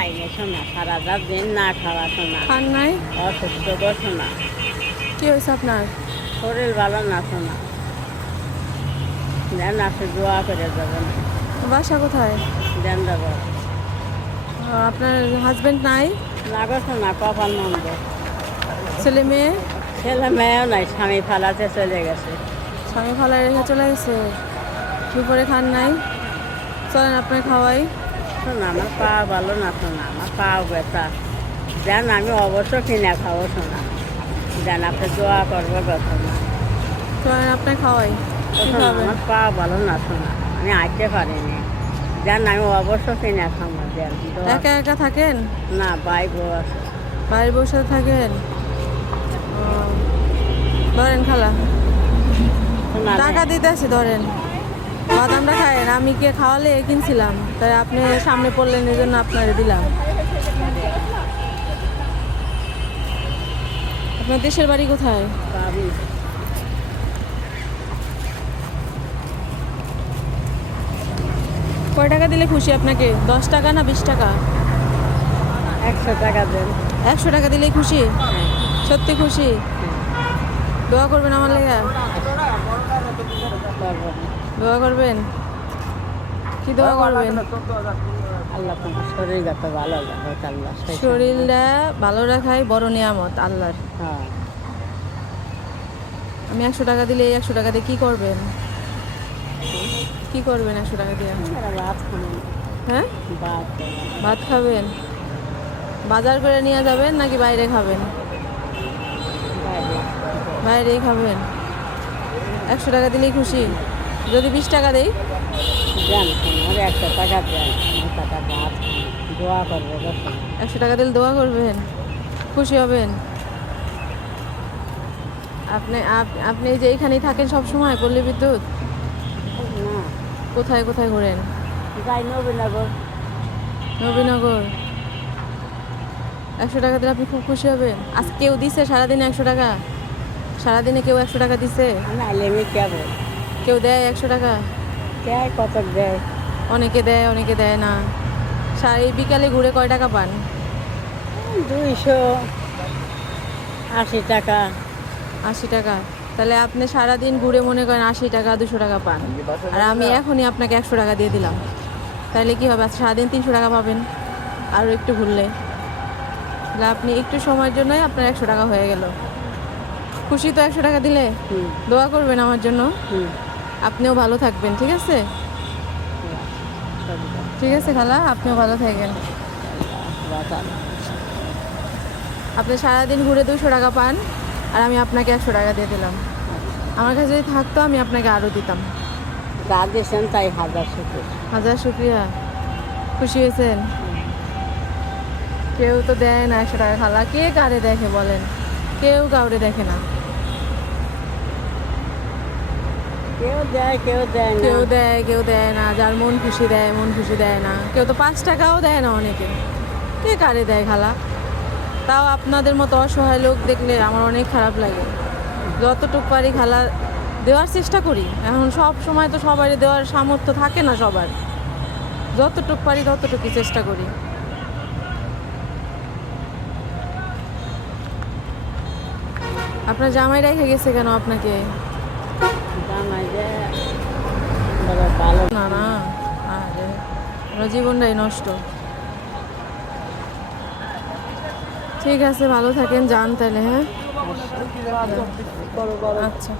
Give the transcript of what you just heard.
খাই না শোনা, সারা রাত দিন না খাওয়া শোনা, খান নাই? অসুস্থ গো শোনা, কি হয়েছে আপনার? শরীর ভালো না শোনা, দেন আপনি দোয়া করে যাবেন, বাসা কোথায়? দেন দেবো আপনার হাজবেন্ড নাই? না গো শোনা, কপাল মন্দ, ছেলে মেয়ে? ছেলে মেয়েও নাই, স্বামী ফালাতে চলে গেছে। স্বামী ফালায় রেখে চলে গেছে। দুপুরে খান নাই? চলেন আপনার খাওয়াই। শোনা আমার পা ভালো না শোনা, আমার পাও ব্যথা, দেন আমি অবশ্য কিনে খাবো শোনা, দেন আপনি দোয়া করবো গো শোনা, চলেন আপনার খাওয়াই। কি শোনা খাবেন? আমার পা ভালো না শোনা, আমি আসতে পারিনি, দেন আমি অবশ্য কিনে খাবো, দেন দোয়া। একা একা থাকেন? না ভাই বউ আছে। বাড়ির বসে থাকেন? ও, ধরেন খালা, শোনা টাকা দিতে আসি, ধরেন। বাদামটা খায়েন, আমি কে খাওয়ালে কিনছিলাম, তাই আপনি সামনে পড়লেন, এই জন্য আপনারে দিলাম। আপনার দেশের বাড়ি কোথায়? পাবি কয় টাকা দিলে খুশি আপনাকে? 10 টাকা না 20 টাকা? 100 টাকা দেন। 100 টাকা দিলেই খুশি? সত্যি খুশি? দোয়া করবেন আমার লেগে? করবো। দোয়া করবেন? কি দোয়া করবেন? আল্লাহ তোমার শরীর যাতে ভালো যাবে, আল্লাহ শরীরটা ভালো রাখাই বড় নিয়ামত আল্লাহর। হ্যাঁ আমি 100 টাকা দিলে এই 100 টাকা দিয়ে কি করবেন? কি করবেন 100 টাকা দিয়ে? ভাত খাবেন, হ্যাঁ, ভাত ভাত খাবেন? বাজার করে নিয়ে যাবেন নাকি বাইরে খাবেন? বাইরেই খাবেন। 100 টাকা দিলেই খুশি? যদি 20 টাকা দেই? দেন আমার 100 টাকা দেন, 100 টাকা ভাত দোয়া করবো দেখুন। 100 টাকা দিলে দোয়া করবেন? খুশি হবেন? আপনি যে এইখানেই থাকেন সব সময়, পল্লী বিদ্যুৎ? না কোথায় কোথায় ঘোরেন? যাই নবীনগর। নবীনগর। 100 টাকা দিলে আপনি খুব খুশি হবেন? আজ কেউ দিছে সারাদিনে 100 টাকা? সারাদিনে কেউ 100 টাকা দিছে? নাইলে আমি কেবল কেউ দেয় 100 টাকা? দেয়, কত দেয়, অনেকে দেয়, অনেকে দেয় না। এই বিকালে ঘুরে কয় টাকা পান? 280 টাকা। 80 টাকা? তাহলে আপনি সারাদিন ঘুরে মনে করেন 80 টাকা 200 টাকা পান, আর আমি এখনই আপনাকে 100 টাকা দিয়ে দিলাম, তাহলে কি হবে? আজ সারাদিন 300 টাকা পাবেন আরও একটু ঘুরলে। তাহলে আপনি একটু সময়ের জন্যই আপনার 100 টাকা হয়ে গেল। খুশি তো 100 টাকা দিলে? দোয়া করবেন আমার জন্য? আপনিও ভালো থাকবেন, ঠিক আছে? ঠিক আছে খালা, আপনিও ভালো থাকেন। আপনি সারাদিন ঘুরে 200 টাকা পান, আর আমি আপনাকে 100 টাকা দিয়ে দিলাম। আমার কাছে যদি থাকতো আমি আপনাকে আরও দিতাম। যা দিয়েছেন তাই হাজার শুকুর। হাজার শুক্রিয়া। খুশি হয়েছেন? কেউ তো দেয় না 100 টাকা খালা, কে কারে দেখে বলেন? কেউ কাউরে দেখে না। কেউ দেয়, কেউ দেয় না। কেউ দেয়, কেউ দেয় না। যার মন খুশি দেয়, মন খুশি দেয় না। কেউ তো 5 টাকাও দেয় না অনেকে। কে কারে দেয় খালা? তাও আপনাদের মতো অসহায় লোক দেখলে আমার অনেক খারাপ লাগে। যতটুকু পারি খালা দেওয়ার চেষ্টা করি। এখন সব সময় তো সবারই দেওয়ার সামর্থ্য থাকে না সবার। যতটুকু পারি ততটুকুই চেষ্টা করি। আপনার জামাই রেখে গেছে কেন আপনাকে? জামাই যে বড় ভালো না না, আরে আমার জীবনটাই নষ্ট। ঠিক আছে, ভালো থাকেন, যান তাহলে। হ্যাঁ, আচ্ছা।